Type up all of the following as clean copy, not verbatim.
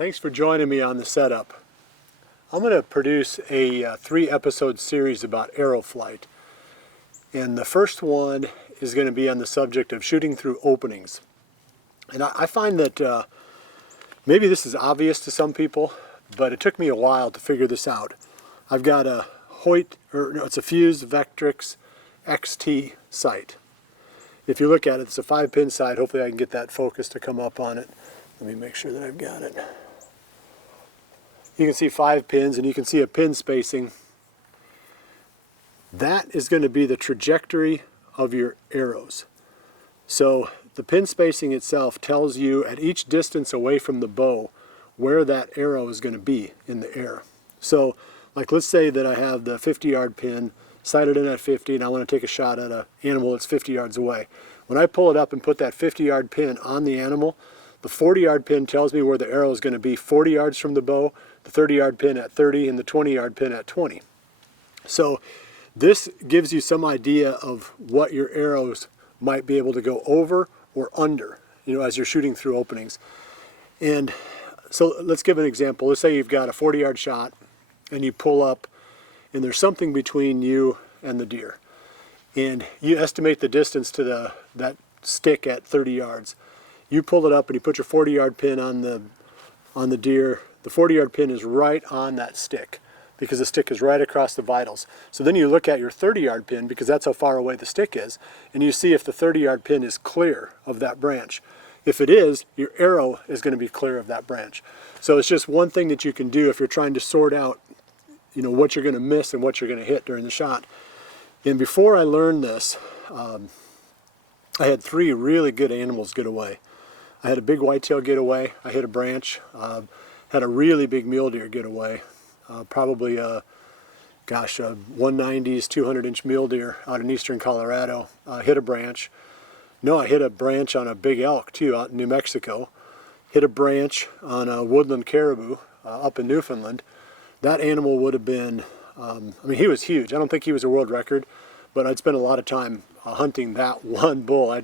Thanks for joining me on the setup. I'm going to produce a 3-episode series about arrow flight. And the first one is going to be on the subject of shooting through openings. And I find that maybe this is obvious to some people, but it took me a while to figure this out. I've got a it's a Fuse Vectrix XT sight. If you look at it, it's a 5-pin sight. Hopefully I can get that focus to come up on it. Let me make sure that I've got it. You can see 5 pins and you can see a pin spacing. That is going to be the trajectory of your arrows. So the pin spacing itself tells you at each distance away from the bow where that arrow is going to be in the air. So like let's say that I have the 50-yard pin sighted in at 50 and I want to take a shot at an animal that's 50 yards away. When I pull it up and put that 50-yard pin on the animal, the 40-yard pin tells me where the arrow is going to be 40 yards from the bow, the 30-yard pin at 30, and the 20-yard pin at 20. So this gives you some idea of what your arrows might be able to go over or under, as you're shooting through openings. And so let's give an example. Let's say you've got a 40-yard shot and you pull up and there's something between you and the deer. And you estimate the distance to that stick at 30 yards. You pull it up and you put your 40-yard pin on the deer. The 40-yard pin is right on that stick because the stick is right across the vitals. So then you look at your 30-yard pin because that's how far away the stick is, and you see if the 30-yard pin is clear of that branch. If it is, your arrow is going to be clear of that branch. So it's just one thing that you can do if you're trying to sort out, what you're going to miss and what you're going to hit during the shot. And before I learned this, I had 3 really good animals get away. I had a big whitetail get away. I hit a branch. Had a really big mule deer get away. Probably a 190s, 200-inch mule deer out in eastern Colorado. Hit a branch. No, I hit a branch on a big elk too out in New Mexico. Hit a branch on a woodland caribou up in Newfoundland. That animal would have been, he was huge. I don't think he was a world record, but I'd spent a lot of time hunting that one bull. I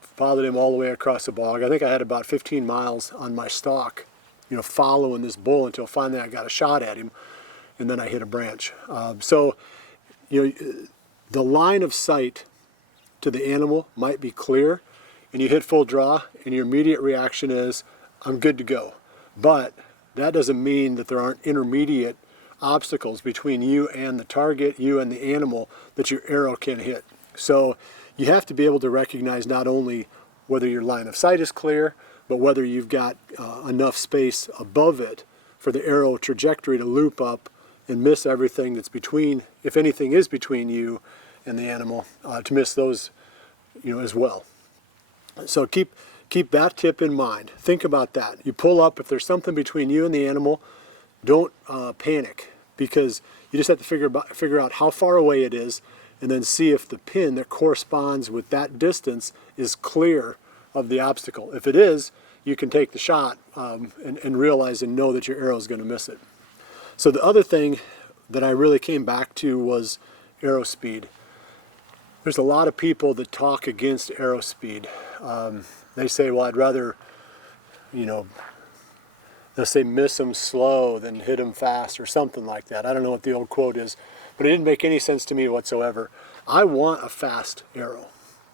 followed him all the way across the bog. I think I had about 15 miles on my stalk, following this bull until finally I got a shot at him, and then I hit a branch. So, the line of sight to the animal might be clear, and you hit full draw, and your immediate reaction is, I'm good to go. But that doesn't mean that there aren't intermediate obstacles between you and the target, you and the animal, that your arrow can hit. So you have to be able to recognize not only whether your line of sight is clear, but whether you've got enough space above it for the arrow trajectory to loop up and miss everything that's between, if anything is between you and the animal, to miss those, as well. So keep that tip in mind. Think about that. You pull up, if there's something between you and the animal, don't panic, because you just have to figure out how far away it is, and then see if the pin that corresponds with that distance is clear of the obstacle. If it is, you can take the shot and realize and know that your arrow is going to miss it. So the other thing that I really came back to was arrow speed. There's a lot of people that talk against arrow speed. They say, well, I'd rather, they'll say miss them slow than hit them fast or something like that. I don't know what the old quote is, but it didn't make any sense to me whatsoever. I want a fast arrow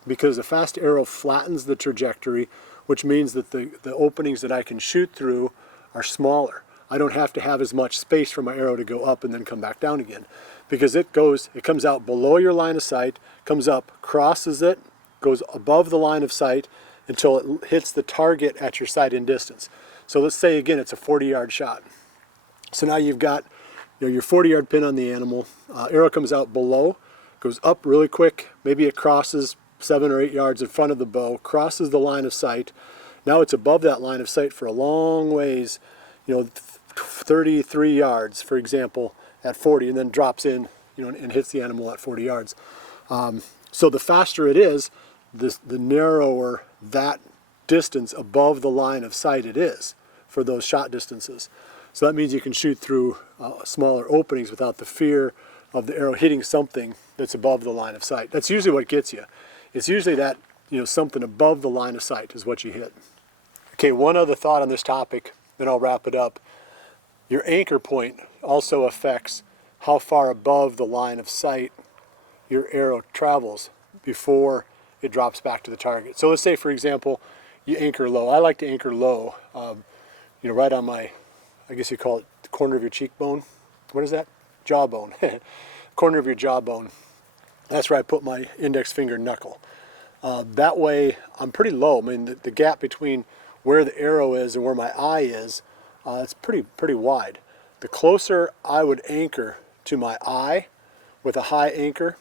because a fast arrow flattens the trajectory, which means that the openings that I can shoot through are smaller. I don't have to have as much space for my arrow to go up and then come back down again, because it comes out below your line of sight, comes up, crosses it, goes above the line of sight until it hits the target at your sight in distance. So let's say again it's a 40-yard shot. So now you've got your 40-yard pin on the animal, arrow comes out below, goes up really quick, maybe it crosses 7 or 8 yards in front of the bow, crosses the line of sight. Now it's above that line of sight for a long ways, 33 yards, for example, at 40, and then drops in, and hits the animal at 40 yards. So the faster it is, the narrower that distance above the line of sight it is for those shot distances. So that means you can shoot through smaller openings without the fear of the arrow hitting something that's above the line of sight. That's usually what gets you. It's usually that, something above the line of sight is what you hit. Okay, one other thought on this topic. then I'll wrap it up. Your anchor point also affects how far above the line of sight your arrow travels before it drops back to the target. So let's say, for example, you anchor low. I like to anchor low, right on my, I guess you call it the corner of your cheekbone. What is that? Jawbone. Corner of your jawbone. That's where I put my index finger knuckle. That way I'm pretty low. I mean, the gap between where the arrow is and where my eye is, it's pretty wide. The closer I would anchor to my eye with a high anchor,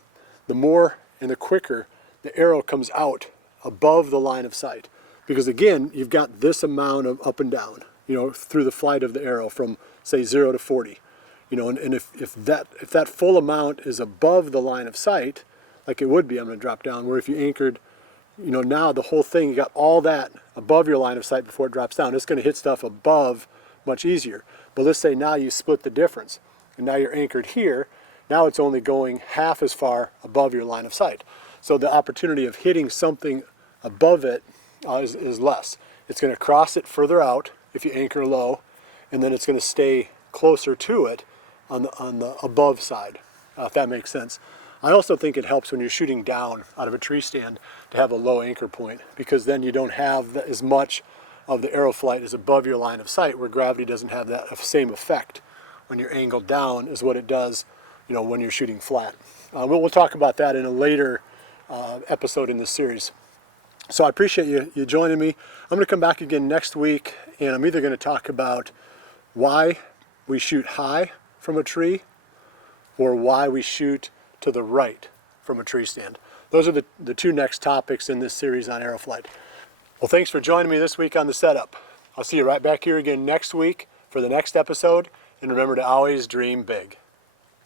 the more and the quicker the arrow comes out above the line of sight. Because again, you've got this amount of up and down, through the flight of the arrow from say 0 to 40. And if that full amount is above the line of sight, like it would be, I'm going to drop down, where if you anchored, now the whole thing, you got all that above your line of sight before it drops down, it's going to hit stuff above much easier. But let's say now you split the difference, and now you're anchored here, now it's only going half as far above your line of sight. So the opportunity of hitting something above it is less. It's going to cross it further out if you anchor low, and then it's going to stay closer to it on the above side, if that makes sense. I also think it helps when you're shooting down out of a tree stand to have a low anchor point, because then you don't have as much of the arrow flight as above your line of sight, where gravity doesn't have that same effect when you're angled down as what it does when you're shooting flat. We'll talk about that in a later episode in this series. So I appreciate you joining me. I'm going to come back again next week, and I'm either going to talk about why we shoot high from a tree or why we shoot to the right from a tree stand. Those are the two next topics in this series on arrow flight. Well, thanks for joining me this week on the setup. I'll see you right back here again next week for the next episode, and remember to always dream big.